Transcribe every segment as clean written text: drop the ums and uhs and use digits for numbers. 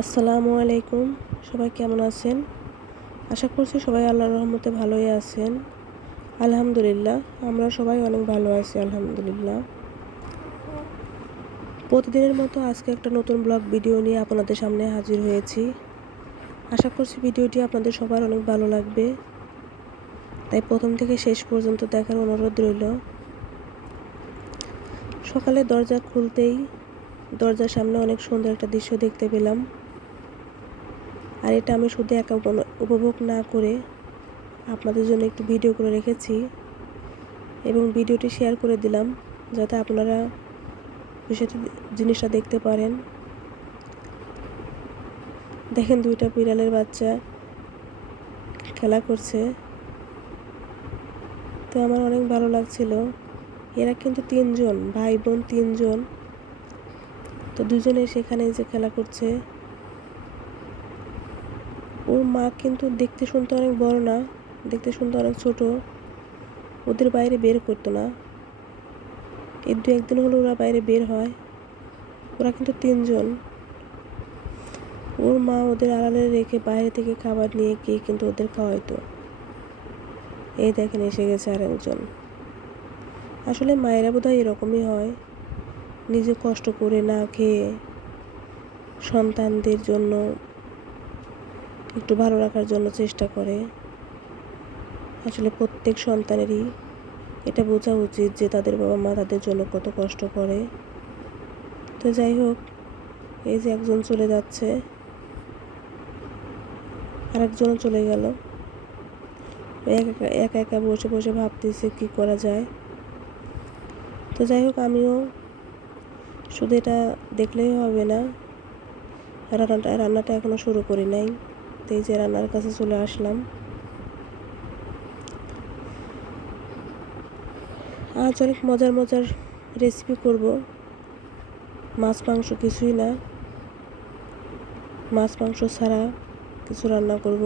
আসসালামু আলাইকুম। সবাই কেমন আছেন? আশা করছি সবাই আল্লাহর রহমতে ভালোই আছেন। আলহামদুলিল্লাহ, আমরা সবাই অনেক ভালো আছি আলহামদুলিল্লাহ। প্রতিদিনের মতো আজকে একটা নতুন ব্লগ ভিডিও নিয়ে আপনাদের সামনে হাজির হয়েছি। আশা করছি ভিডিওটি আপনাদের সবার অনেক ভালো লাগবে, তাই প্রথম থেকে শেষ পর্যন্ত দেখার অনুরোধ রইল। সকালে দরজা খুলতেই দরজার সামনে অনেক সুন্দর একটা দৃশ্য দেখতে পেলাম। আর এটা আমি শুধু একা উপভোগ না করে আপনাদের জন্য একটু ভিডিও করে রেখেছি এবং ভিডিওটি শেয়ার করে দিলাম যাতে আপনারা জিনিসটা দেখতে পারেন। দেখেন, দুইটা বিড়ালের বাচ্চা খেলা করছে, তো আমার অনেক ভালো লাগছিল। এরা কিন্তু তিনজন ভাই বোন, তিনজন। তো দুজনে সেখানে যে খেলা করছে। ওর মা কিন্তু দেখতে শুনতে অনেক বড় না, দেখতে শুনতে অনেক ছোট। ওদের বাইরে বের করতো না। এই দু একদিন হলো ওরা বাইরে বের হয়। ওরা কিন্তু তিনজন। ওর মা ওদের আড়ালে রেখে বাইরে থেকে খাবার নিয়ে গিয়ে কিন্তু ওদের খাওয়াইতো। এই দেখেন, এসে গেছে আর একজন। আসলে মায়েরা বোধহয় এরকমই হয়, নিজে কষ্ট করে না খেয়ে সন্তানদের জন্য একটু ভালো রাখার জন্য চেষ্টা করে। আসলে প্রত্যেক সন্তানেরই এটা বোঝা উচিত যে তাদের বাবা মা তাদের জন্য কত কষ্ট করে। তো যাই হোক, এই যে একজন চলে যাচ্ছে, আরেকজনও চলে গেল। একা একা বসে বসে ভাবতেছে কি করা যায়। তো যাই হোক, আমিও শুধু এটা দেখলেই হবে না, রান্নাটা এখনো শুরু করি নাই। তো এই যে রান্নার কাছে চলে আসলাম। আজ অনেক মজার মজার রেসিপি করব। মাছ মাংস কিছুই না, মাছ মাংস ছাড়া কিছু রান্না করব।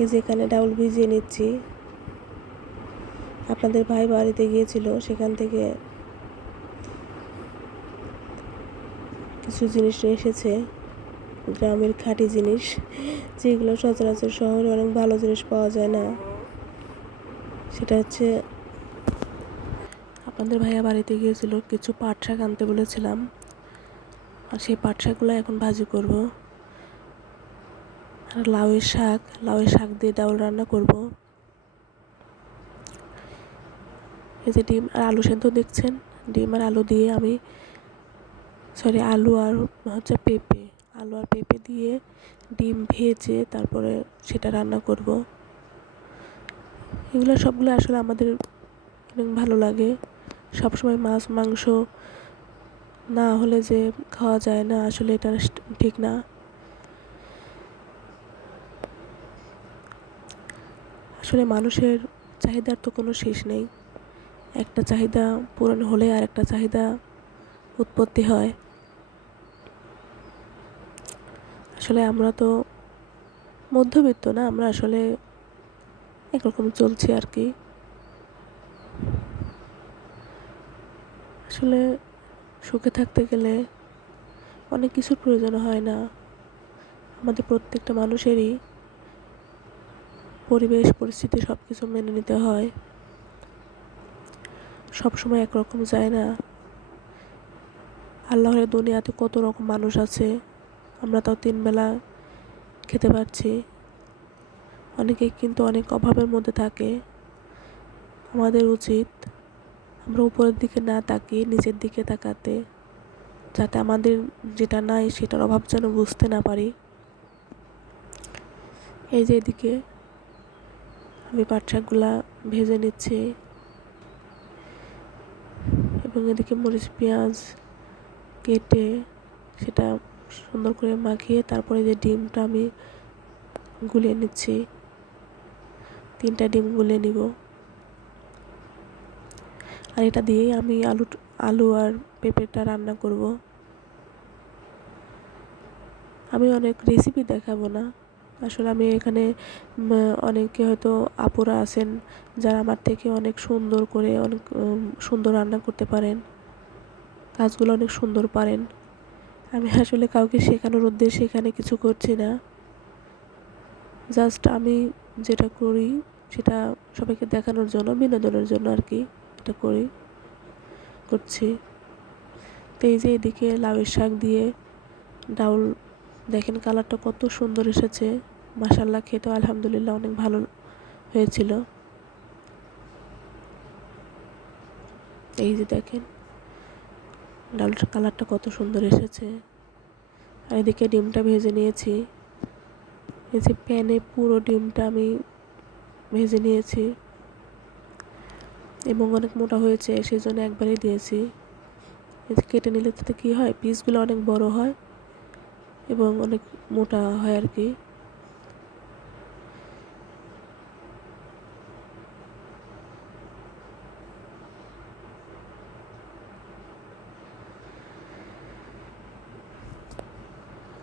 এই যে এখানে ডাউল ভিজিয়ে নিচ্ছি। আপনাদের ভাই বাড়িতে গিয়েছিল, সেখান থেকে কিছু জিনিস নিয়ে এসেছে, গ্রামের খাঁটি জিনিস, যেগুলো সচরাচর শহরে অনেক ভালো জিনিস পাওয়া যায় না। সেটা হচ্ছে, আপনাদের ভাইয়া বাড়িতে গিয়েছিল, কিছু পাট শাক আনতে বলেছিলাম, আর সেই পাট শাকগুলো এখন ভাজি করব। আর লাউয়ের শাক দিয়ে ডাউল রান্না করব। এই যে ডিম আর আলু সেদ্ধ দেখছেন, ডিম আর আলু দিয়ে আমি আলু আর পেঁপে দিয়ে ডিম ভেজে তারপরে সেটা রান্না করব। এগুলো সবগুলো আসলে আমাদের অনেক ভালো লাগে। সবসময় মাছ মাংস না হলে যে খাওয়া যায় না, আসলে এটা ঠিক না। আসলে মানুষের চাহিদার তো কোনো শেষ নেই। একটা চাহিদা পূরণ হলে আর একটা চাহিদা উৎপত্তি হয়। আসলে আমরা তো মধ্যবিত্ত না, আমরা আসলে একরকম চলছি আর কি। আসলে সুখে থাকতে গেলে অনেক কিছুর প্রয়োজন হয় না। আমাদের প্রত্যেকটা মানুষেরই পরিবেশ পরিস্থিতি সব কিছু মেনে নিতে হয়। সবসময় একরকম যায় না। আল্লাহর দুনিয়াতে কত রকম মানুষ আছে, আমরা তাও 3 বেলা খেতে পারছি। অনেকে কিন্তু অনেক অভাবের মধ্যে থাকে। আমাদের উচিত আমরা উপরের দিকে না তাকিয়ে নিচের দিকে তাকাতে, যাতে আমাদের যেটা নাই সেটার অভাব যেন বুঝতে না পারি। এই যে এদিকে আমি পাট শাকগুলা ভেজে নিচ্ছি এবং এদিকে মরিচ পেঁয়াজ কেটে সেটা সুন্দর করে মাখিয়ে তারপরে যে ডিমটা আমি গুলিয়ে নিচ্ছি, 3টা ডিম গুলিয়ে নিব। আর এটা দিয়েই আমি আলু আর পেঁপেটা রান্না করব। আমি অনেক রেসিপি দেখাবো না। আসলে আমি এখানে অনেকে হয়তো আপুরা আছেন যারা আমার থেকে অনেক সুন্দর করে অনেক সুন্দর রান্না করতে পারেন, কাজগুলো অনেক সুন্দর পারেন। আমি আসলে কাউকে শেখানোর উদ্দেশ্যে এখানে কিছু করছি না, জাস্ট আমি যেটা করি সেটা সবাইকে দেখানোর জন্য, বিনোদনের জন্য আর কি এটা করছি। তো এই যে এদিকে লাউয়ের শাক দিয়ে ডাউল, দেখেন কালারটা কত সুন্দর এসেছে, মাশাআল্লাহ, খেতেও আলহামদুলিল্লাহ অনেক ভালো হয়েছিল। এই যে দেখেন ডাউলটার কালারটা কত সুন্দর এসেছে। আর এদিকে ডিমটা ভেজে নিয়েছি, এই যে প্যানে পুরো ডিমটা আমি ভেজে নিয়েছি এবং অনেক মোটা হয়েছে সেই জন্য একবারেই দিয়েছি। এতে কেটে নিলে তাতে কী হয়, পিসগুলো অনেক বড় হয় এবং অনেক মোটা হয় আর কি।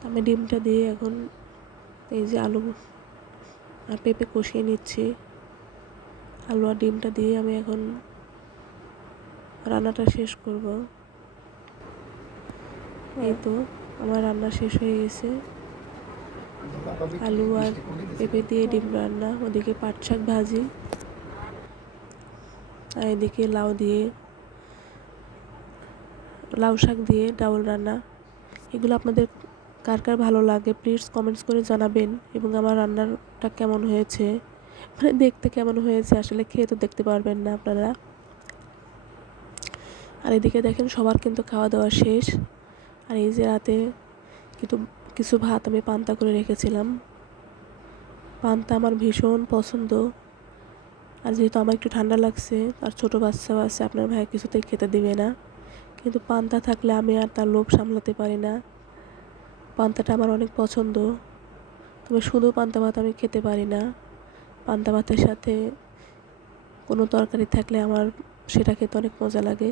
আমি ডিমটা দিয়ে এখন এই যে আলু আর পেঁপে কষিয়ে নিচ্ছি। আলু আর ডিমটা দিয়ে আমি এখন রান্নাটা শেষ করব। এই তো আমার রান্না শেষ হয়ে গেছে, আলু আর পেঁপে দিয়ে ডিম রান্না, ওদিকে পাট শাক ভাজি, আর এদিকে লাউ শাক দিয়ে ডাউল রান্না। এগুলো আপনাদের কার কার ভালো লাগে প্লিজ কমেন্টস করে জানাবেন, এবং আমার রান্নাটা কেমন হয়েছে, মানে দেখতে কেমন হয়েছে, আসলে খেয়ে তো দেখতে পারবেন না আপনারা। আর এদিকে দেখেন সবার কিন্তু খাওয়া দাওয়া শেষ। আর এই যে রাতে কিন্তু কিছু ভাত আমি পান্তা করে রেখেছিলাম। পান্তা আমার ভীষণ পছন্দ, আর যেহেতু আমার একটু ঠান্ডা লাগছে আর ছোটো বাচ্চাও আছে, আপনার ভাই কিছুতেই খেতে দিবে না, কিন্তু পান্তা থাকলে আমি আর তার লোভ সামলাতে পারি না। পান্তাটা আমার অনেক পছন্দ, তবে শুধু পান্তা ভাত আমি খেতে পারি না। পান্তা ভাতের সাথে কোনো তরকারি থাকলে আমার সেটা খেতে অনেক মজা লাগে।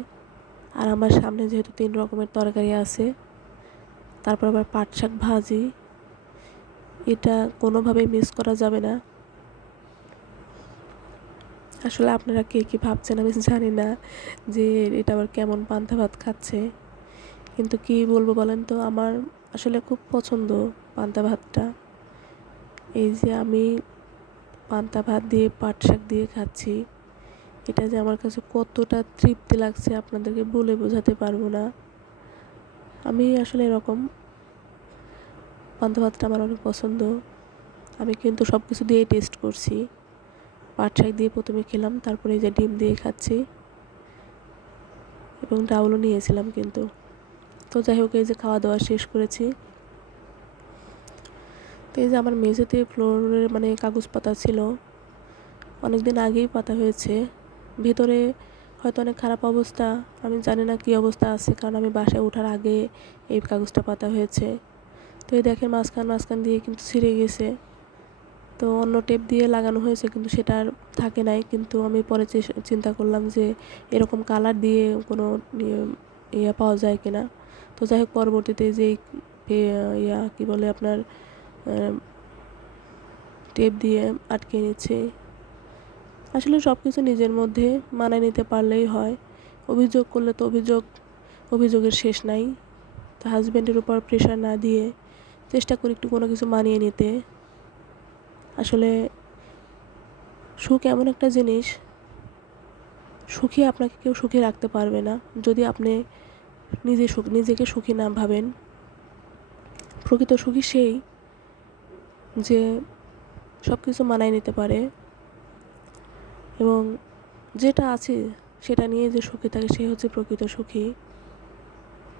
আর আমার সামনে যেহেতু 3 রকমের তরকারি আছে, তারপর আবার পাট শাক ভাজি, এটা কোনোভাবেই মিস করা যাবে না। আসলে আপনারা কে কী ভাবছেন আমি জানি না, যে এটা আবার কেমন পান্তা ভাত খাচ্ছে, কিন্তু কি বলবো বলেন তো, আমার আসলে খুব পছন্দ পান্তা ভাতটা। এই যে আমি পান্তা ভাত দিয়ে পাট শাক দিয়ে খাচ্ছি, এটা যে আমার কাছে কতটা তৃপ্তি লাগছে আপনাদেরকে বলে বোঝাতে পারবো না। আমি আসলে এরকম পান্তা ভাতটা আমার অনেক পছন্দ। আমি কিন্তু সব কিছু দিয়েই টেস্ট করছি, পাট শাক দিয়ে প্রথমে খেলাম, তারপরে এই যে ডিম দিয়ে খাচ্ছি এবং ডাউলও নিয়েছিলাম কিন্তু। তো যাই হোক, এই যে খাওয়া দাওয়া শেষ করেছি। তো এই যে আমার মেঝেতে ফ্লোরের মানে কাগজ পাতা ছিল, অনেক দিন আগেই পাতা হয়েছে, ভেতরে হয়তো অনেক খারাপ অবস্থা, আমি জানি না কী অবস্থা আছে, কারণ আমি বাসায় ওঠার আগে এই কাগজটা পাতা হয়েছে। তো এই দেখেন মাঝখান দিয়ে কিন্তু ছিঁড়ে গেছে, তো অন্য টেপ দিয়ে লাগানো হয়েছে কিন্তু সেটা আর থাকে নাই। কিন্তু আমি পরে চিন্তা করলাম যে এরকম কালার দিয়ে কোনো ইয়া পাওয়া যায় কিনা। তো যাই হোক, পরবর্তীতে যে কী বলে আপনার টেপ দিয়ে আটকে নিচ্ছে। আসলে সব কিছু নিজের মধ্যে মানায় নিতে পারলেই হয়, অভিযোগ করলে তো অভিযোগের শেষ নাই। তো হাজব্যান্ডের উপর প্রেশার না দিয়ে চেষ্টা করি একটু কোনো কিছু মানিয়ে নিতে। আসলে সুখ এমন একটা জিনিস, সুখী আপনাকে কেউ সুখী রাখতে পারবে না যদি আপনি নিজেকে সুখী না ভাবেন। প্রকৃত সুখী সেই যে সব কিছু মানায় নিতে পারে এবং যেটা আছে সেটা নিয়ে যে সুখী থাকে, সে হচ্ছে প্রকৃত সুখী।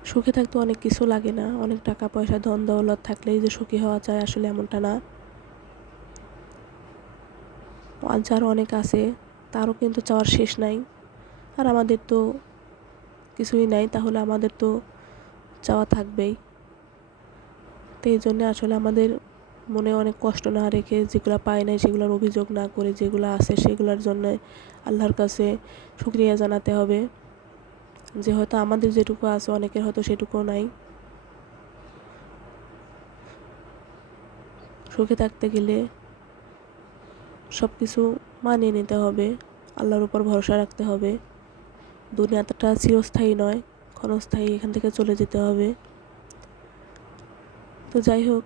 সুখে থাকতে অনেক কিছু লাগে না, অনেক টাকা পয়সা ধন দৌলত থাকলেই যে সুখী হওয়া যায়, আসলে এমনটা না। আর যার অনেক আছে তারও কিন্তু চাওয়ার শেষ নাই, আর আমাদের তো কিছুই নাই, তাহলে আমাদের তো চাওয়া থাকবেই। তো এই জন্যে আসলে আমাদের মনে অনেক কষ্ট না রেখে, যেগুলো পায় নাই সেগুলোর অভিযোগ না করে, যেগুলো আছে সেগুলোর জন্য আল্লাহর কাছে শুকরিয়া জানাতে হবে, যে হয়তো আমাদের যেটুকু আছে অনেকের হয়তো সেটুকুও নাই। সুখে থাকতে গেলে সব কিছু মানিয়ে নিতে হবে, আল্লাহর উপর ভরসা রাখতে হবে। দুনিয়াটা চিরস্থায়ী নয়, ক্ষণস্থায়ী, এখান থেকে চলে যেতে হবে। তো যাই হোক,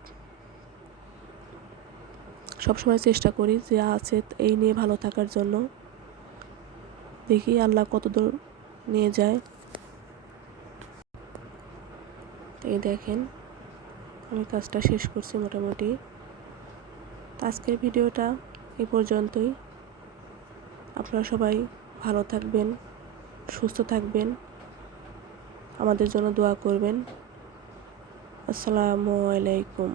সবসময় চেষ্টা করি যে আছে এই নিয়ে ভালো থাকার জন্য। দেখি আল্লাহ কতদূর নিয়ে যায়। এই দেখেন আমি কাজটা শেষ করছি মোটামুটি। আজকের ভিডিওটা এ পর্যন্তই। আপনারা সবাই ভালো থাকবেন, সুস্থ থাকবেন, আমাদের জন্য দোয়া করবেন। আসসালামু আলাইকুম।